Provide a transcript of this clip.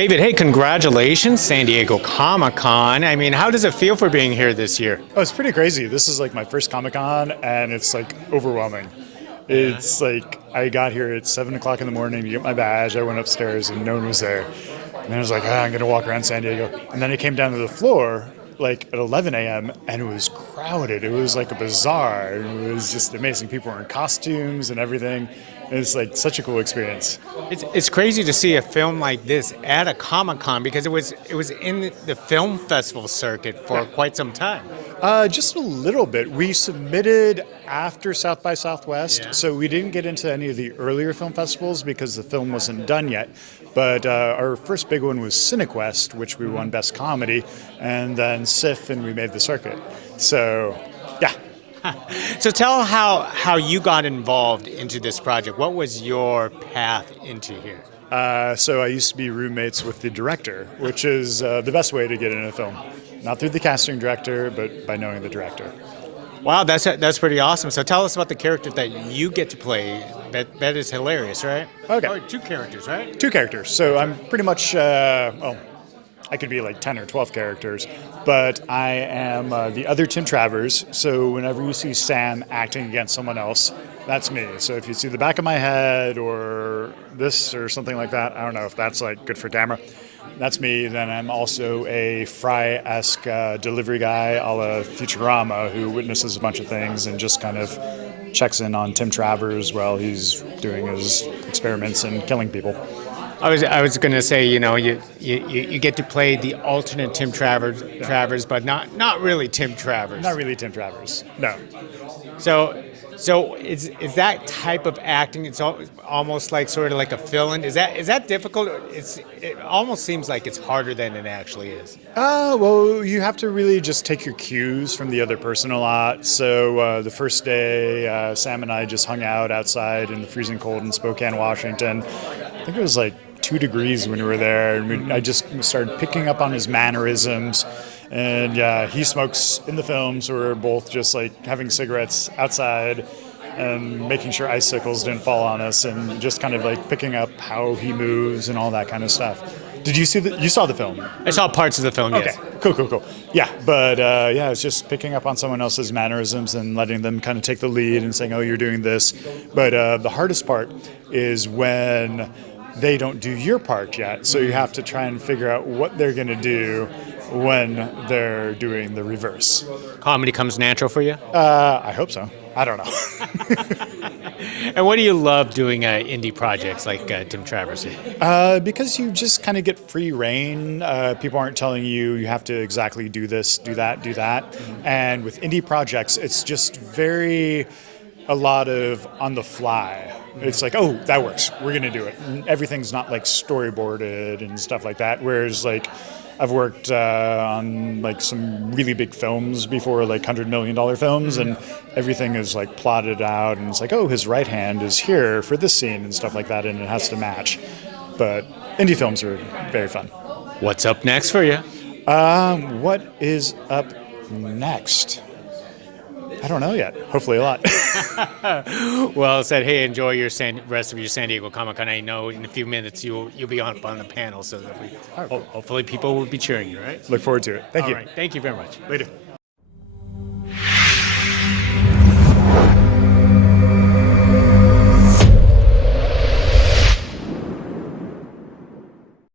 David, hey, congratulations, San Diego Comic-Con. I mean, how does it feel for being here this year? Oh, it's pretty crazy. This is like my first Comic-Con, and it's like overwhelming. It's like I got here at 7 o'clock in the morning to get my badge. I went upstairs and no one was there. And then I was like, I'm going to walk around San Diego. And then I came down to the floor like at 11 a.m. and it was crowded. It was like a bazaar. It was just amazing. People were in costumes and everything. It's like such a cool experience. It's crazy to see a film like this at a Comic-Con because it was in the film festival circuit for quite some time. Just a little bit. We submitted after South by Southwest, so we didn't get into any of the earlier film festivals because the film wasn't done yet. But our first big one was CineQuest, which we won Best Comedy, and then SIF, and we made the circuit. So, yeah. So tell how you got involved into this project. What was your path into here? So I used to be roommates with the director, which is the best way to get into a film. Not through the casting director, but by knowing the director. Wow, that's pretty awesome. So tell us about the character that you get to play. That is hilarious, right? Okay. Oh, two characters, right? Two characters. So I'm pretty much, I could be like 10 or 12 characters, but I am the other Tim Travers. So whenever you see Sam acting against someone else, that's me. So if you see the back of my head or this or something like that, I don't know if that's like good for camera. That's me. Then I'm also a Fry-esque delivery guy a la Futurama who witnesses a bunch of things and just kind of checks in on Tim Travers while he's doing his experiments and killing people. I was going to say, you get to play the alternate Tim Travers, but not really Tim Travers. Not really Tim Travers. No. So is that type of acting? It's almost like sort of like a fill-in. Is that difficult? It almost seems like it's harder than it actually is. Well, you have to really just take your cues from the other person a lot. So the first day, Sam and I just hung out outside in the freezing cold in Spokane, Washington. I think it was like 2 degrees when we were there, and I just started picking up on his mannerisms. And he smokes in the film, so we're both just like having cigarettes outside and making sure icicles didn't fall on us, and just kind of like picking up how he moves and all that kind of stuff. Did you see you saw the film? I saw parts of the film. Okay, yes. Cool. Yeah, but it's just picking up on someone else's mannerisms and letting them kind of take the lead and saying, "Oh, you're doing this." But the hardest part is when they don't do your part yet, so you have to try and figure out what they're going to do when they're doing the reverse. Comedy comes natural for you? I hope so. I don't know. And what do you love doing indie projects like Tim Travers? Because you just kind of get free reign. People aren't telling you have to exactly do this, do that, do that. And with indie projects, it's just a lot of on the fly. It's like, oh, that works. We're going to do it. And everything's not like storyboarded and stuff like that. Whereas like I've worked on like some really big films before, like $100 million films, and everything is like plotted out, and it's like, oh, his right hand is here for this scene and stuff like that, and it has to match. But indie films are very fun. What's up next for you? What is up next? I don't know yet. Hopefully a lot. Well said. Hey, enjoy your rest of your San Diego Comic-Con. I know in a few minutes you'll be on the panel, so that hopefully people will be cheering you, right? Look forward to it. Thank you. All right. Thank you very much. Later.